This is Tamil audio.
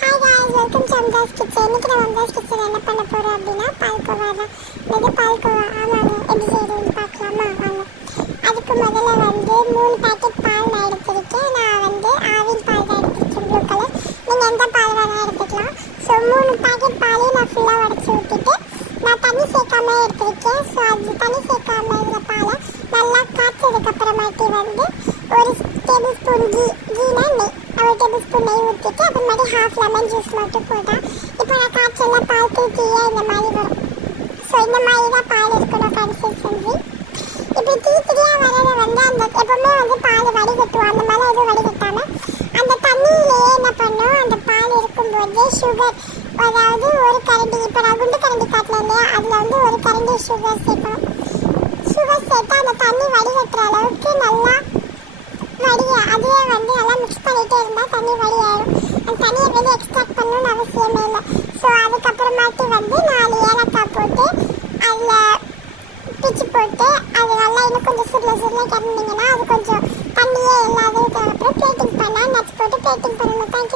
Hi guys, welcome to Amtha's kitchen. இன்னைக்கு நம்ம அம்தாஸ் கிச்சன் என்ன பண்ண போறோம் அப்படின்னா பால்கோவா தான். இது பால்கோவா. ஆமாங்க, எப்படி செய்யறதுன்னு பார்க்கலாமா? வாங்க. அதுக்கு முதல்ல 3 பாக்கெட் பால் நான் எடுத்திருக்கேன். நான் ஆவின் பால் தான் எடுத்திருக்கேன், ப்ளூ கலர். நீங்கள் எந்த பால் வேணால் எடுத்துக்கலாம். ஸோ 3 பாக்கெட் பாலையும் நான் ஃபுல்லாக உடச்சி ஊற்றிட்டு நான் தண்ணி சேர்க்காம எடுத்திருக்கேன். ஸோ அது தண்ணி சேர்க்காம இருக்கிற பாலை நல்லா காய்ச்சதுக்கப்புறமாட்டி ஒரு டேபிள் ஸ்பூன் கீனா நெய், ஒரு டேபிள் ஸ்பூன் நெய் ஊற்றிட்டு அப்புறமாட்டி ஹாஃப் லெமன் ஜூஸ் மட்டும் போட்டேன். இப்போ நான் காய்ச்சலாம் பால் தீயாக இந்த மாதிரி வரும். ஸோ இந்த மாதிரி தான் பால் இருக்கணும் கன்சிஸ்டன்சி. இப்படி தீயாக வரதை அந்த எப்பவுமே பால் வடிகட்டுவோம். அந்த மாதிரி எதுவும் வடிகட்டாமல் அந்த தண்ணியிலேயே என்ன பண்ணோம், அந்த பால் இருக்கும்போது சுகர், அதாவது ஒரு கரண்டி, இப்போ நான் குண்டு கரண்டி காட்டினேன் இல்லையா, அதில் ஒரு கரண்டி சுகர் சேர்க்கணும். சுகர் சேர்த்து அந்த தண்ணி வடிகட்டுற அளவுக்கு நல்லா அதுவே நல்லா மிக்ஸ் பண்ணிகிட்டே இருந்தால் தண்ணி வடியாயிடும். அந்த தண்ணியை எக்ஸ்ட்ராக்ட் பண்ணணும்னு அவசியமே இல்லை. ஸோ அதுக்கப்புறமாட்டி 4 ஏலக்காய் போட்டு அதில் பிச்சு போட்டு அது நல்லா இன்னும் கொஞ்சம் சுருளை கிளம்பிங்கன்னா அது கொஞ்சம் தண்ணியே இல்லாததுக்கு அப்புறம் பிளேட்டிங் பண்ணால் நட்ஸ் போட்டு பிளேட்டிங் பண்ணணும். தேங்க்யூ.